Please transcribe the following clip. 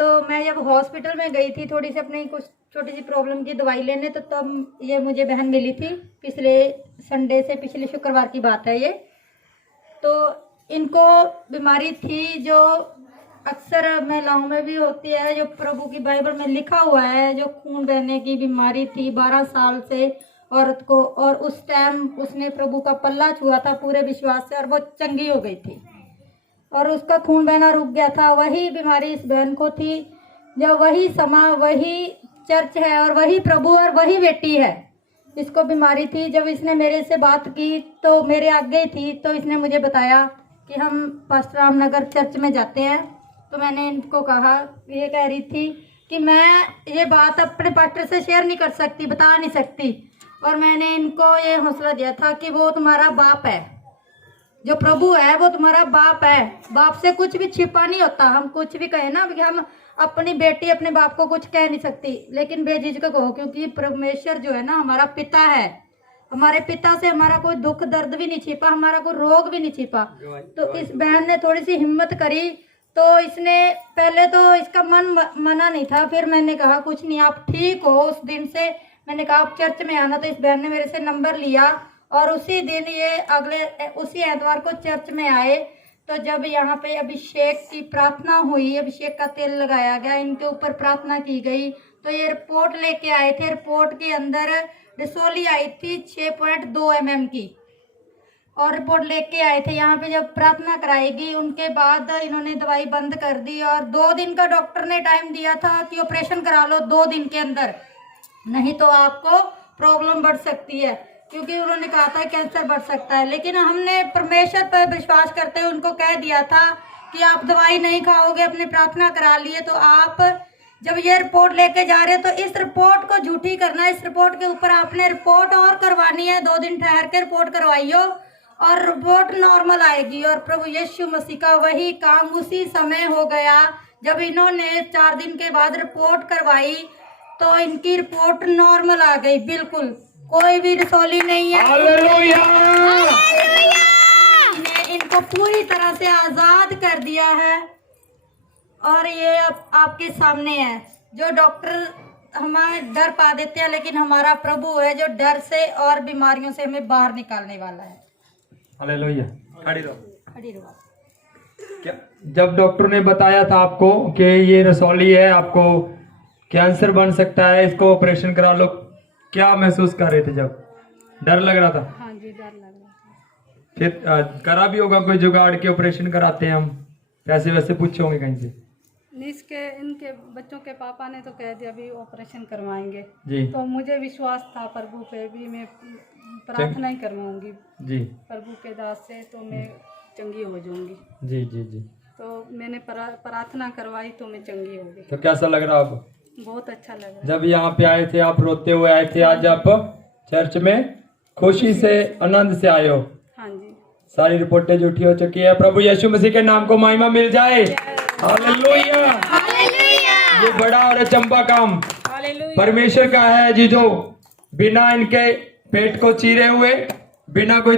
तो मैं जब हॉस्पिटल में गई थी थोड़ी सी अपनी कुछ छोटी सी प्रॉब्लम की दवाई लेने, तो तब ये मुझे बहन मिली थी। पिछले संडे से, पिछले शुक्रवार की बात है ये। तो इनको बीमारी थी जो अक्सर महिलाओं में भी होती है, जो प्रभु की बाइबल में लिखा हुआ है, जो खून बहने की बीमारी थी 12 साल से औरत को। और उस टाइम उसने प्रभु का पल्ला छुआ था पूरे विश्वास से, और वो चंगी हो गई थी और उसका खून बहना रुक गया था। वही बीमारी इस बहन को थी। जो वही समा, वही चर्च है और वही प्रभु और वही बेटी है, इसको बीमारी थी। जब इसने मेरे से बात की तो मेरे आगे थी, तो इसने मुझे बताया कि हम पास्टर रामनगर चर्च में जाते हैं। तो मैंने इनको कहा, ये कह रही थी कि मैं ये बात अपने पास्टर से शेयर नहीं कर सकती, बता नहीं सकती। और मैंने इनको ये हौसला दिया था कि वो तुम्हारा बाप है, जो प्रभु है वो तुम्हारा बाप है। बाप से कुछ भी छिपा नहीं होता। हम कुछ भी कहें ना कि हम अपनी बेटी अपने बाप को कुछ कह नहीं सकती, लेकिन बेझिझक कहो, क्योंकि परमेश्वर जो है ना हमारा पिता है। हमारे पिता से हमारा कोई दुख दर्द भी नहीं छिपा, हमारा कोई रोग भी नहीं छिपा। तो इस बहन ने थोड़ी सी हिम्मत करी। तो इसने पहले तो इसका मन मना नहीं था, फिर मैंने कहा कुछ नहीं, आप ठीक हो। उस दिन से मैंने कहा आप चर्च में आना। तो इस बहन ने मेरे से नंबर लिया और उसी दिन ये उसी एतवार को चर्च में आए। तो जब यहाँ पे अभिषेक की प्रार्थना हुई, अभिषेक का तेल लगाया गया, इनके ऊपर प्रार्थना की गई, तो ये रिपोर्ट लेके आए थे। रिपोर्ट के अंदर रसोली आई थी 6.2 mm की, और रिपोर्ट लेके आए थे। यहाँ पे जब प्रार्थना कराएगी उनके बाद इन्होंने दवाई बंद कर दी, और 2 दिन का डॉक्टर ने टाइम दिया था कि ऑपरेशन करा लो 2 दिन के अंदर, नहीं तो आपको प्रॉब्लम बढ़ सकती है, क्योंकि उन्होंने कहा था कैंसर बढ़ सकता है। लेकिन हमने परमेश्वर पर विश्वास करते हुए उनको कह दिया था कि आप दवाई नहीं खाओगे, अपनी प्रार्थना करा लिए। तो आप जब ये रिपोर्ट लेके जा रहे हो तो इस रिपोर्ट को झूठी करना, इस रिपोर्ट के ऊपर आपने रिपोर्ट और करवानी है। 2 दिन ठहर के रिपोर्ट करवाइयो और रिपोर्ट नॉर्मल आएगी। और प्रभु यीशु मसीह का वही काम उसी समय हो गया। जब इन्होंने 4 दिन के बाद रिपोर्ट करवाई तो इनकी रिपोर्ट नॉर्मल आ गई, बिल्कुल कोई भी रसौली नहीं है। हालेलुया! ने इनको पूरी तरह से आजाद कर दिया है। और ये अब आपके सामने है। जो डॉक्टर हमें डर पा देते हैं, लेकिन हमारा प्रभु है जो डर से और बीमारियों से हमें बाहर निकालने वाला है। हालेलुया! खड़ी रहो। खड़ी रहो। क्या जब डॉक्टर ने बताया था आपको कि ये रसौली है, आपको कैंसर बन सकता है, इसको ऑपरेशन करा लो, क्या महसूस कर रहे थे? जब डर लग रहा था? हाँ जी, डर लग रहा था। फिर करा भी होगा कोई जुगाड़ के ऑपरेशन कराते हैं हम, पैसे वैसे पूछे होंगे कहीं से? इसके इनके बच्चों के पापा ने तो कह दिया अभी ऑपरेशन करवाएंगे जी। तो मुझे विश्वास था प्रभु पे भी, मैं प्रार्थना ही करवाऊंगी जी प्रभु के दास से, तो मैं चंगी हो जाऊंगी। जी जी जी। तो मैंने प्रार्थना करवाई तो मैं चंगी हो गई। तो कैसा लग रहा आपको? बहुत अच्छा लगा। जब यहाँ पे आए थे आप रोते हुए आए थे, आज आप चर्च में खुशी से आनंद से आए हो। हाँ जी। सारी रिपोर्टें झूठी हो चुकी है। प्रभु यीशु मसीह के नाम को महिमा मिल जाए। हालेलुया! ये बड़ा और अचंभा काम परमेश्वर का है जी, जो बिना इनके पेट को चीरे हुए, बिना कोई